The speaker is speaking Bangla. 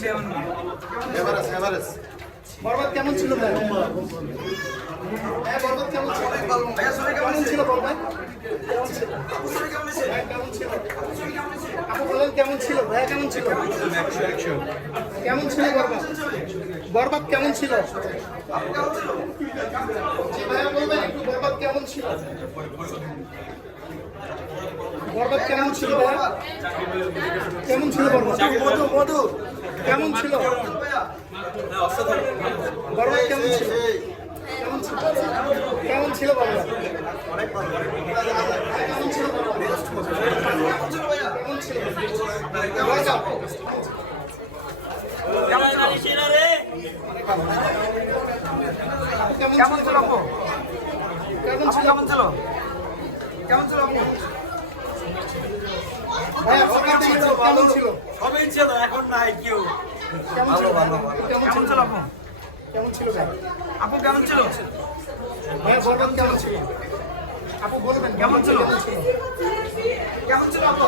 ছিল? বরবাদ কেমন ছিল ভাই? হ্যাঁ বরবাদ কেমন ছিল? কেমন ছিল বরবাদ? কেমন ছিল? আপু বলেন কেমন ছিল? ভাইয়া কেমন ছিল? কেমন ছিল বরবাদ? বরবাদ কেমন ছিল? জি ভাইয়া বলবেন একটু বরবাদ কেমন ছিল? বরবাদ কেমন ছিল ভাইয়া? কেমন ছিল বরবাদ? মধু কেমন ছিল? বরবাদ কেমন ছিল? কেমন ছিল? কেমন ছিল বরবাদ? কেমন ছিল বরবাদ? কেমন ছিল? কেমন ছিল আপু? কেমন ছিল? কেমন ছিল? কেমন ছিল আপু? ভাইয়া বরবাদ কেমন ছিল? সবই ছিল, এখন নাই কেউ। কেমন ছিল? কেমন ছিল আপু? কেমন ছিল ভাই? আপু কেমন ছিল? ভাইয়া বরবাদ কেমন ছিল? আপু বলবেন কেমন ছিল? কেমন ছিল? কেমন ছিল আপু?